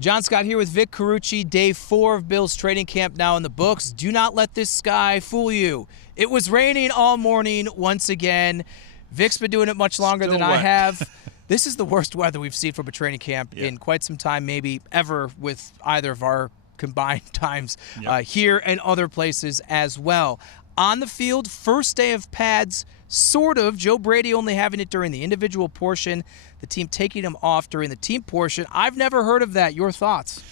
John Scott here with Vic Carucci. Day 4 of Bills training camp now in the books. Do not let this sky fool you. It was raining all morning once again. Vic's been doing it much longer than I have. This is the worst weather we've seen from a training camp in quite some time, maybe ever, with either of our combined times here and other places as well. On the field, first day of pads, sort of. Joe Brady only having it during the individual portion, the team taking him off during the team portion. I've never heard of that. Your thoughts?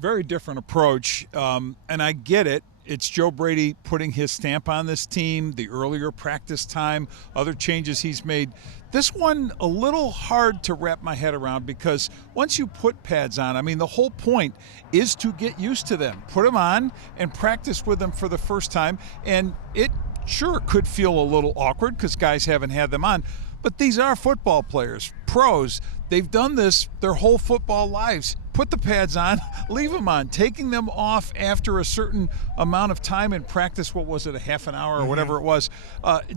Very different approach, and I get it. It's Joe Brady putting his stamp on this team, the earlier practice time, other changes he's made. This one, a little hard to wrap my head around because once you put pads on, I mean, the whole point is to get used to them. Put them on and practice with them for the first time, and it sure could feel a little awkward because guys haven't had them on. But these are football players, pros. They've done this their whole football lives. Put the pads on, leave them on. Taking them off after a certain amount of time in practice, what was it, a half an hour or whatever it was,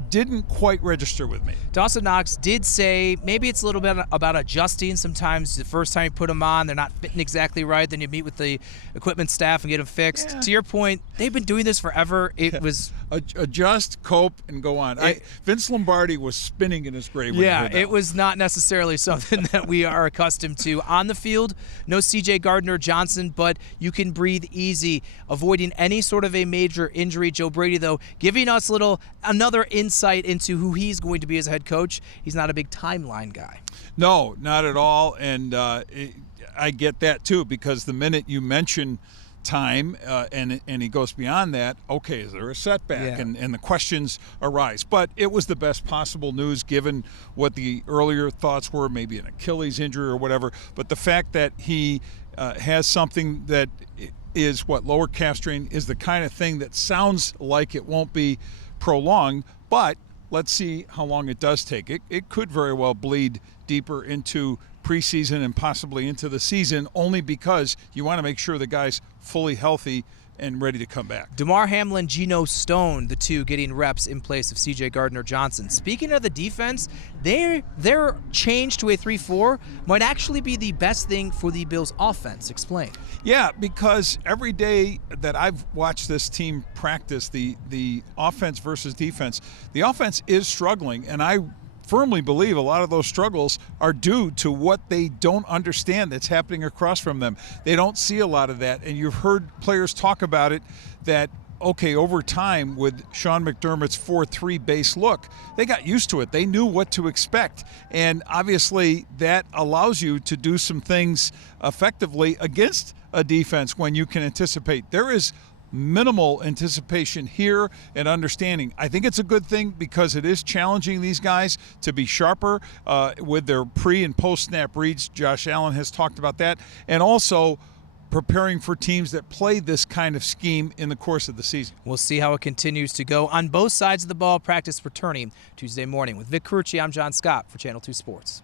didn't quite register with me. Dawson Knox did say maybe it's a little bit about adjusting. Sometimes the first time you put them on, they're not fitting exactly right. Then you meet with the equipment staff and get them fixed. To your point, they've been doing this forever. It was adjust, cope, and go on. Vince Lombardi was spinning in his grave. When it was not necessarily something that we are accustomed to. On the field, no CJ Gardner-Johnson, but you can breathe easy, avoiding any sort of a major injury. Joe Brady, though, giving us another insight into who he's going to be as a head coach. He's not a big timeline guy. No, not at all, and I get that too, because the minute you mention time and he goes beyond that, okay, is there a setback? And the questions arise. But it was the best possible news given what the earlier thoughts were, maybe an Achilles injury or whatever. But the fact that he has something that is lower calf strain is the kind of thing that sounds like it won't be prolonged, but let's see how long it does take. It could very well bleed deeper into preseason and possibly into the season, only because you want to make sure the guy's fully healthy and ready to come back. Damar Hamlin, Geno Stone, the two getting reps in place of CJ Gardner-Johnson. Speaking of the defense, their change to a 3-4 might actually be the best thing for the Bills' offense. Explain. Yeah, because every day that I've watched this team practice, the offense versus defense, the offense is struggling, and I firmly believe a lot of those struggles are due to what they don't understand that's happening across from them. They don't see a lot of that, and you've heard players talk about it that, okay, over time with Sean McDermott's 4-3 base look, they got used to it. They knew what to expect, and obviously that allows you to do some things effectively against a defense when you can anticipate. There is minimal anticipation here and understanding. I think it's a good thing because it is challenging these guys to be sharper with their pre and post snap reads. Josh Allen has talked about that, and also preparing for teams that play this kind of scheme in the course of the season. We'll see how it continues to go on both sides of the ball. Practice returning Tuesday morning. With Vic Carucci, I'm John Scott for Channel 2 Sports.